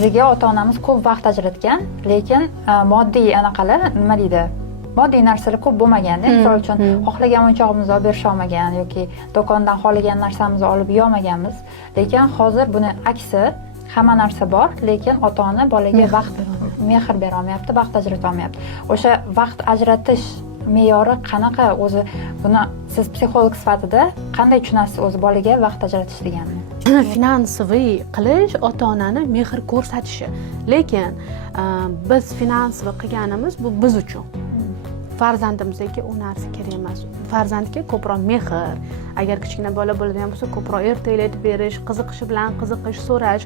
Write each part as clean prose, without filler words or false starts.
bizga ota-onamiz ko'p vaqt ajratgan, lekin moddiy anaqalar nima deydi? Moddiy narsalar ko'p bo'lmaganda, misol uchun xohlagan o'yinchog'imizni olib berisha olmagan yoki do'kondan xohlagan narsamizni olib yeyolmaganmiz. Lekin hozir buni aksi, hamma narsa bor, lekin ota-ona bolaga vaqt, mehr bera olmayapti, vaqt ajrata olmayapti. O'sha vaqt ajratish me'yori qanaqa o'zi, buni siz psixolog sifatida qanday tushunasiz o'zi bolaga vaqt ajratish deganini? Finansiviy qilish ota-onani mehr ko'rsatishi. Lekin biz finansiviy qilganimiz bu biz uchun. Farzandimizga u narsa kerak emas. Farzandga ko'proq mehr, agar kichkina bola bo'ladigan bo'lsa, ko'proq ertalatib berish, qiziqishi bilan qiziqish, so'rash.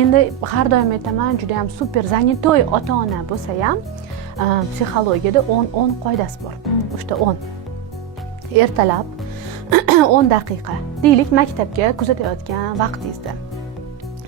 Endi har doim aytaman, juda ham super zanitoy ota-ona bo'lsa ham, psixologiyada 10 qoidasi bor. O'shda 10. Ertalab 10 daqiqa. Deylik, maktabga kuzatayotgan vaqtingizda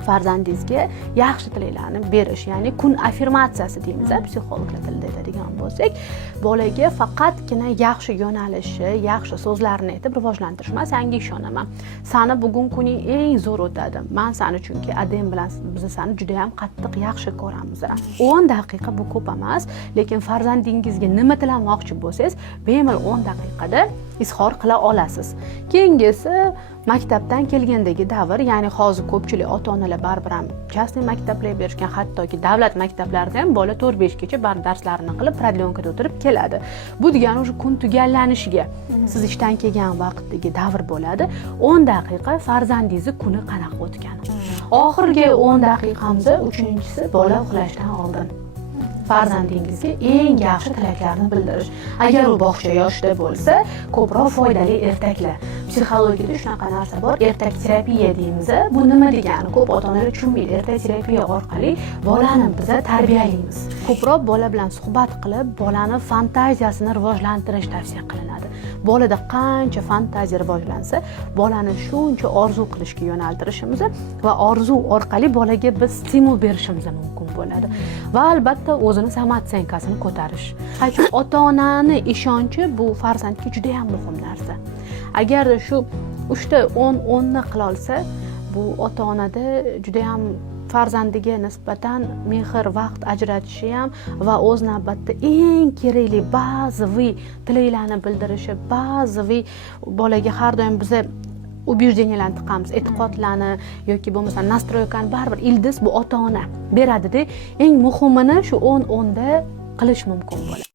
farzandingizga yaxshi tilaklarni berish, ya'ni kun affirmatsiyasi deymiz, psixologlar tilida aytadigan bo'lsak, bolaga faqatgina yaxshi yo'nalishi, yaxshi so'zlarni aytib rivojlantirish. Men senga ishonaman. Seni bugun kuning eng zo'r o'tadi. Men seni chunki adem bilan biz seni juda ham qattiq yaxshi ko'ramiz. 10 daqiqa bu ko'p emas, lekin farzandingizga nima tilamoqchi bo'lsangiz, bemalol 10 daqiqada izhor qila olasiz. Keyingisi maktabdan kelgandagi davr, ya'ni hozir ko'pchilik ota-onalar baribir ham частный maktablarga berishgan, hattoki davlat maktablarida ham bola 4-5 gacha bar darslarini qilib, prodlyonkada o'tirib keladi. Bu degani o'sha kun tugallanishiga, siz ishdan kelgan vaqtdagi davr bo'ladi. 10 daqiqa farzandingizni kuni qanaqa o'tgani. Oxirgi 10 daqiqamizda uchinchisi bola uxlashdan oldin farzandingizga eng yaxshi tilaklarni bildirish. Agar u bog'cha yoshida bo'lsa, ko'proq foydali ertaklar. Psixologiyada shunaqa narsa bor, ertak terapiya deymiz. Bu nima degani? Ko'p ota-onalar tushunmaydi. Ertak terapiya orqali bolani biz tarbiyalaymiz. Ko'proq bola bilan suhbat qilib, bolani fantaziyasini rivojlantirish tavsiya qilinadi. Bolada qancha fantaziya rivojlansa, bolani shuncha orzu qilishga yo'naltirishimiz va orzu orqali bolaga biz stimul berishimiz mumkin bo'ladi. Va albatta o'zini samatsenkasini ko'tarish. Chunki ota-onani ishonchi bu farzandga juda ham muhim narsa. Agar shu 3ta 10 ni qila olsa, bu ota-onada juda ham farzandiga nisbatan mehr, vaqt ajratishi ham va o'z navbatida eng kerakli ba'ziviy tilaklarni bildirishi, ba'ziviy bolaga har doim biza убежденияларni tiqamiz, e'tiqodlarni yoki bo'lmasa nastroykani baribir ildiz bu ota-ona beradi-da. Eng muhimini shu 10 da qilish mumkin bo'ladi.